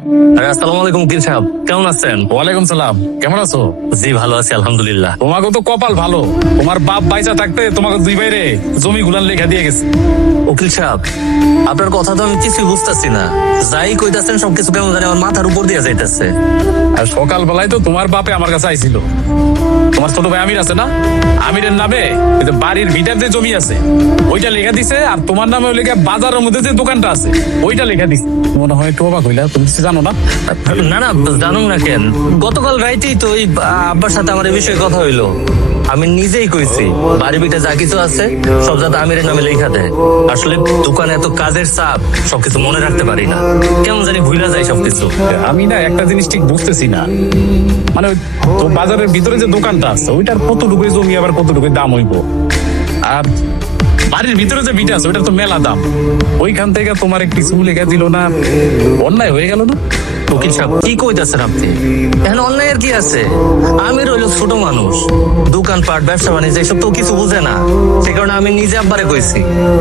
আসসালামু আলাইকুম উকিল সাহেব, কেমন আছেন? ওয়ালাইকুম সালাম। কেমন আছো? জি ভালো আছি আলহামদুলিল্লাহ। তোমাকে তো কপাল ভালো, তোমার বাপ বাইচা থাকতে তোমাকে দুই বাইরে জমি গুলান লেখা দিয়ে গেছে। উকিল সাহেব, আপনার কথা তো আমি কিছুই বুঝতেছি না। যাই কইতাছেন সবকিছু কেমন জানি আমার মাথার উপর দিয়ে যাইতেছে। আর সকাল বেলায় তো তোমার বাপে আমার কাছে আইছিল। তোমার ছোট ভাই আমির আছে না, আমিরের নামে এই যে বাড়ির ভিটার যে জমি আছে ওইটা লেখা দিছে, আর তোমার নামে ওই লেখা বাজারের মধ্যে যে দোকানটা আছে ওইটা লেখা দিছে। মনে হয় একটু অবাক হইলা, তুমি কিছু জানো না? না না, জানুন না কেন, গতকাল রাইতেই তো ওই আব্বার সাথে আমার এই বিষয়ে কথা হইলো। আমি নিজেই কইছি বাড়ি বিটা যা কিছু আছে সব যাতে আমিরের নামে লেখা দেয়। আসলে দোকানে এত কাজের চাপ, সবকিছু মনে রাখতে পারি না, কেমন জানি ভুলা যায় সবকিছু। আমি না একটা জিনিস ঠিক বুঝতেছি না, মানে ওই তো বাজারের ভিতরে যে দোকানটা আছে ওইটার কতটুকু জমি আবার কতটুকু দাম হইব, আর বাড়ির ভিতরে যে বিটা আছে ওইটার তো মেলা দাম। ওইখান থেকে তোমার কিছু লেখা দিল না, অন্যায় হয়ে গেল না? উকিল সাহেব কি কইতাছেন আপনি? এখন অন্যায়ের কি আছে? আমি রইল ছোট মানুষ, দোকানপাট ব্যবসা বাণিজ্য এসব তো কিছু বুঝে না। সে কারণে আমি নিজে আব্বারে কইছি,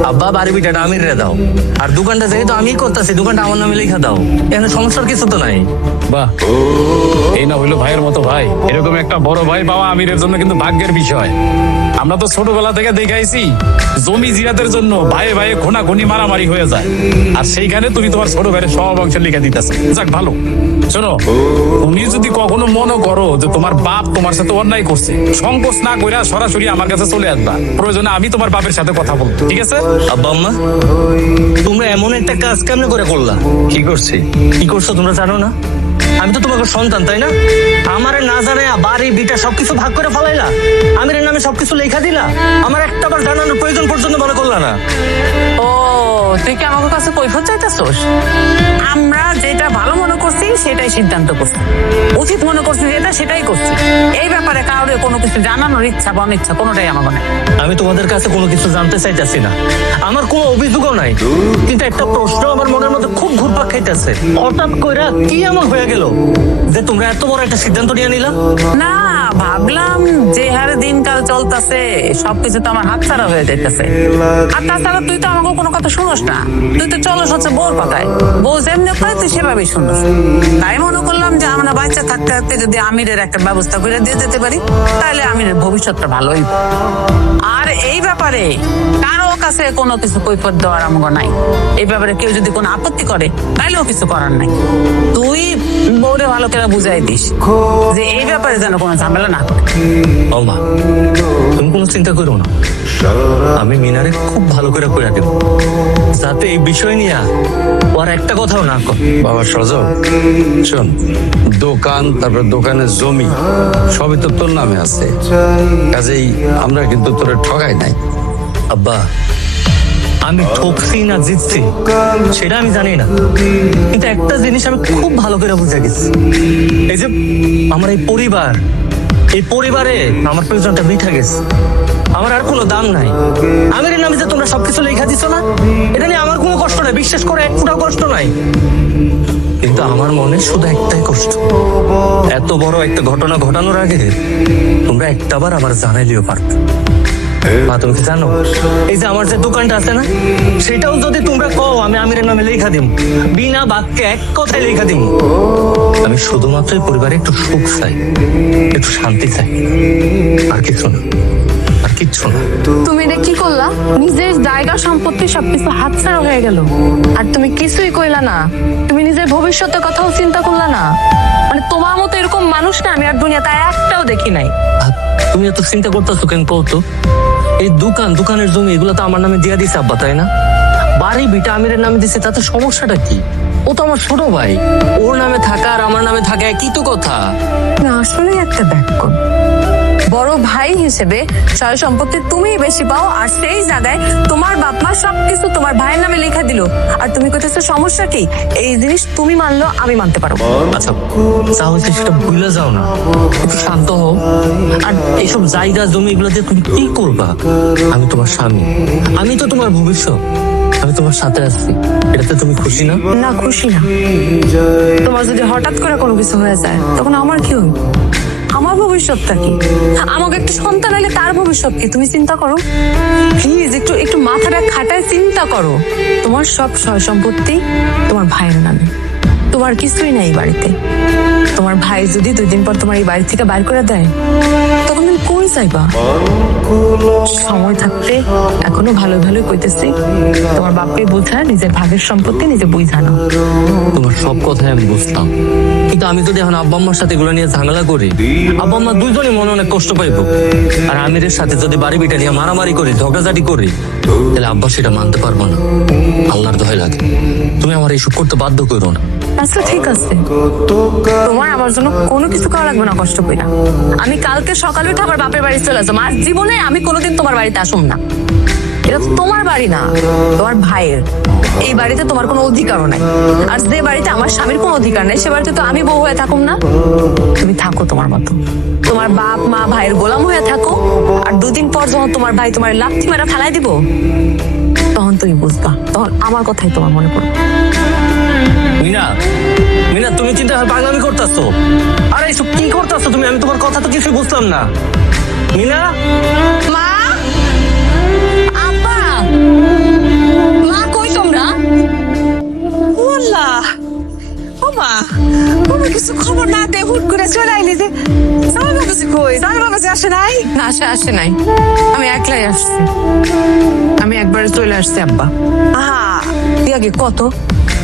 আব্বা বাড়ি বিটাটা আমির রে দাও, আর দোকানটা যেহেতু আমি করতেছি দোকানটা আমার নামে লেখা দাও। এখানে সমস্যার কিছু তো নাই। বাহ, এই না হইলো ভাইয়ের মতো ভাই। এরকম একটা বড় ভাই পাওয়া আমিরের জন্য কিন্তু ভাগ্যের বিষয়। আমরা তো ছোটবেলা থেকে দেখাইছি জমি জিরাতের জন্য ভাইয়ে ভাইয়ে খুনাখুনি মারামারি হয়ে যায়, আর সেইখানে তুমি তোমার ছোট ভাইয়ের সব অংশ লিখে দিতেছ। যাক ভালো। শোনো, তুমি যদি কখনো মনে করো যে তোমার বাপ তোমার সাথে অন্যায় করছে, সংকোচ না কইরা সরাসরি আমার কাছে চলে আসবা, প্রয়োজনে আমি তোমার বাপের সাথে কথা বলবো, ঠিক আছে? আব্বা আম্মা, তোমরা এমন একটা কাজ কেমনে করে করলা? কি করছি? কি করছো তোমরা জানো না? আমি তো তোমাকে সন্তান, তাই না? আমারে না জানে বাড়ি বিটা সবকিছু ভাগ করে ফেলাইলা, আমিরের নামে সবকিছু লেখা দিলা, আমার একটা বার জানানোর প্রয়োজন পর্যন্ত মনে করলা না। ও, তুই কি আমার কাছে কৈফিয়ত চাইতেছস? আমরা যেটা ভালো মনে করছি সেটাই সিদ্ধান্ত করছি, উচিত মনে করছি যেটা সেটাই করছি। এই ব্যাপারে কাউরে কোনো কিছু জানানোর ইচ্ছা বা অনিচ্ছা কোনোটাই আমার নাই। আমি তোমাদের কাছে কোনো কিছু জানতে চাইতেছি না, আমার কোনো অভিযোগও নাই, কিন্তু একটা প্রশ্ন আমার মনের মধ্যে খুব ঘুরপাক খাইতেছে। হঠাৎ কইরা কি এমন হয়ে গেল যে তোমরা এত বড় একটা সিদ্ধান্ত নিয়ে নিলা? না, ভাবলাম যে হারে দিনকাল চলতেছে সবকিছু তো আমার হাতছাড়া হয়ে যাইতেছে। আর তাছাড়া তুই তো আমাকে কোনো কথা শুনোস না, তুই তো চলস হচ্ছে বউর পাতায়, বউ যেমনি পায় তুই সেভাবেই শুনোস। তাই মনে করলাম যে আমরা বাচ্চা থাকতে থাকতে যদি আমিরের একটা ব্যবস্থা করে দিয়ে যেতে পারি তাহলে আমিরের ভবিষ্যৎটা ভালো হইব। আর এই ব্যাপারে কারো কাছে কোনো কিছু কৈফিয়ত দেওয়ার আমগো নাই। এই ব্যাপারে কেউ যদি কোনো আপত্তি করে তাইলেও কিছু করার নাই। তুই বউরে ভালো করে বুঝাই দিস যে এই ব্যাপারে যেন কোনো ঝামেলা না করে। ও মা, তুমি কোনো চিন্তা করো না, আমি মিনারে খুব ভালো করে কইরা দেব, যাতে এই বিষয় নিয়ে ওর একটা কথাও না কর। বাবা সজল, শোন, দোকান তারপর দোকানের জমি সবই তো তোর নামে আছে, কাজেই আমরা কিন্তু তোরে ঠকাই নাই। আব্বা, আমি ঠকছি না জিতছি সেটা আমি জানি না, কিন্তু একটা জিনিস আমি খুব ভালো করে বুঝে গেছি, এই যে আমার এই পরিবার, এই পরিবারে আমার প্রয়োজনটা মিঠে গেছে, আমার আর কোনো দাম নাই। আমিরের নামে যে তোমরা সবকিছু লেখা দিছো না, এটা নিয়ে আমার কোনো কষ্ট নাই, বিশ্বাস করে এক ফুটাও কষ্ট নাই, কিন্তু আমার মনে শুধু একটাই কষ্ট, এত বড় একটা ঘটনা ঘটানোর আগে তোমরা একটাবার আমার জানাইলেও পারতো। মা, তুমি কি জানো এই যে আমার যে দোকানটা আছে না, সেটাও যদি তোমরা কও আমি আমিরের নামে লেখা দিব, বিনা বাক্যে এক কথায় লেখা দিব। আমি শুধুমাত্র এই পরিবারে একটু সুখ চাই, একটু শান্তি চাই, আর কিছু না, আর কিচ্ছু না। তুমি এটা কি করলা? নিজের জায়গা সম্পত্তি সবকিছু হাতছাড়া হয়ে গেল, আর তুমি কিছুই কইলা না। তুমি নিজের ভবিষ্যতের কথাও চিন্তা করলা না। মানে তোমার মতো এরকম মানুষ না আমি আর দুনিয়াতে একটাও দেখি নাই। আর তুমি এত চিন্তা করতেছো কেন কও তো? এই দোকানের জমি এগুলো তো আমার নামে দিয়ে দিছে আব্বা, তাই না? বাড়ি বিটা আমিরের নামে দিছে, তাতে সমস্যাটা কি? ও তো আমার ছোট ভাই, ওর নামে থাকা আর আমার নামে থাকা একই তো কথা। তুমি আসলেই একটা ব্যাককন। বড় ভাই হিসেবে সয় সম্পত্তি তুমিই বেশি পাও, আর সেই জায়গায় তোমার বাপ মা সবকিছু তোমার ভাইয়ের নামে লেখা দিল, আর তুমি কইতেছো সমস্যা কি? এই জিনিস তুমি মানলো, আমি মানতে পারবো। আচ্ছা, যা হয়েছে সেটা ভুলে যাও না, একটু শান্ত হও। আর এইসব জায়গা জমি এগুলো দিয়ে তুমি কি করবা? আমি তোমার স্বামী, আমি তো তোমার ভবিষ্যৎ, আমি তোমার সাথে আছি, এটাতে তুমি খুশি না? না, খুশি না। তোমার যদি হঠাৎ করে কোনো কিছু হয়ে যায় তখন আমার কি হইব? আমার ভবিষ্যৎটা কি? আমাকে একটা সন্তান হলে তার ভবিষ্যৎ কি? তুমি চিন্তা করো প্লিজ, একটু একটু মাথাটা খাটায় চিন্তা করো। তোমার সব সয় সম্পত্তি তোমার ভাইয়ের নামে, তোমার তোমার কিছুই নাই এই বাড়িতে। তোমার ভাই যদি 2 দিন পর তোমার এই বাড়ি থেকে বাইর করে দেয়, তখন তুমি কই যাইবা? সময় থাকতে এখনো ভালো ভালো কইতেছি, তোমার বাপকে বোঝা, নিজের ভাগের সম্পত্তি নিজে বুঝানো। তোমার সব কথাই আমি বুঝতাম, কিন্তু আমি যদি এখন আব্বা আম্মার সাথে এগুলো নিয়ে ঝামেলা করি, আব্বা আম্মা দুইজনই মনে অনেক কষ্ট পাইবো। আর আমিরের সাথে যদি বাড়ি বিটা নিয়ে মারামারি করি, ঝগড়াঝাটি করি, তাহলে আব্বা সেটা মানতে পারবো না। আল্লাহর দোহাই লাগে, তুমি আমার এইসব করতে বাধ্য করো না। আচ্ছা ঠিক আছে, তোমার আমার জন্য কোনো কিছু করা লাগবে না কষ্ট কইরা। আমি কালকে সকালে উঠে আমার বাপের বাড়ি চলে যাবো। আর জীবনে আমি কোনোদিন তোমার বাড়িতে আসুম না। এটা তো তোমার বাড়ি না, তোমার ভাইয়ের। এই বাড়িতে তোমার কোনো অধিকারও নাই। আর যে বাড়িতে আমার স্বামীর কোনো অধিকার নেই, সে বাড়িতে তো আমি বউ হয়ে থাকুম না। তুমি থাকো তোমার মতো, তোমার বাপ মা ভাইয়ের গোলাম হয়ে থাকো। আর 2 দিন পর যখন তোমার ভাই তোমার লাথি মেরা ফেলাই দিব, তখন তুমি বুঝবা, তখন আমার কথাই তোমার মনে পড়বে। মিনা, মিনা, তুমি চিন্তা পাগলামি করতেছো। আরে এইসব কি করতেছো তুমি? আমি তোমার কথা তো কিছু বুঝলাম না। মিনা, মা, আব্বা, মা কই তোমরা? আল্লাহ, ও মা, কোনো কিছু খবর না দিয়ে হুট করে চলে আইলি যে। জামাই বাবাজি কই? জামাই বাবাজি আসে নাই? না, আসে নাই। আমি একলাই আসছি। আমি একবারে চলে আসছি আব্বা। আহা, তুই আগে কত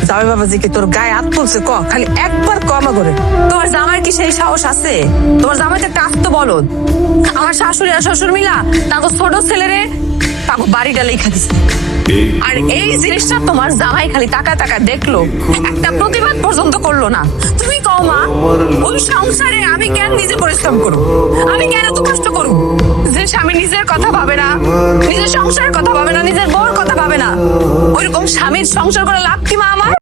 জামাই বাবাজি কি তোর গায়ে হাত তুলছে? ক, খালি একবার কমা করে। তোমার জামাইয়ের কি সেই সাহস আছে? তোমার জামাই তো একটা আত্মবলদ। আমার শাশুড়ি আর শ্বশুর মিলা তাকে ছোট ছেলেরে তাকে বাড়িটা লেখা দিচ্ছে। আর এই জিনিসটা তোমার জামাই খালি টাকা টাকা দেখলো, একটা প্রতিবাদ পর্যন্ত করলো না। তুমি কও মা, ওই সংসারে আমি কেন নিজে পরিশ্রম করব? আমি কেন এত কষ্ট করব? যে স্বামী নিজের কথা ভাবে না, নিজের সংসারের কথা ভাবে না, নিজের বউর কথা ভাবে না, ওইরকম স্বামীর সংসার করে লাভ কি মা আমার?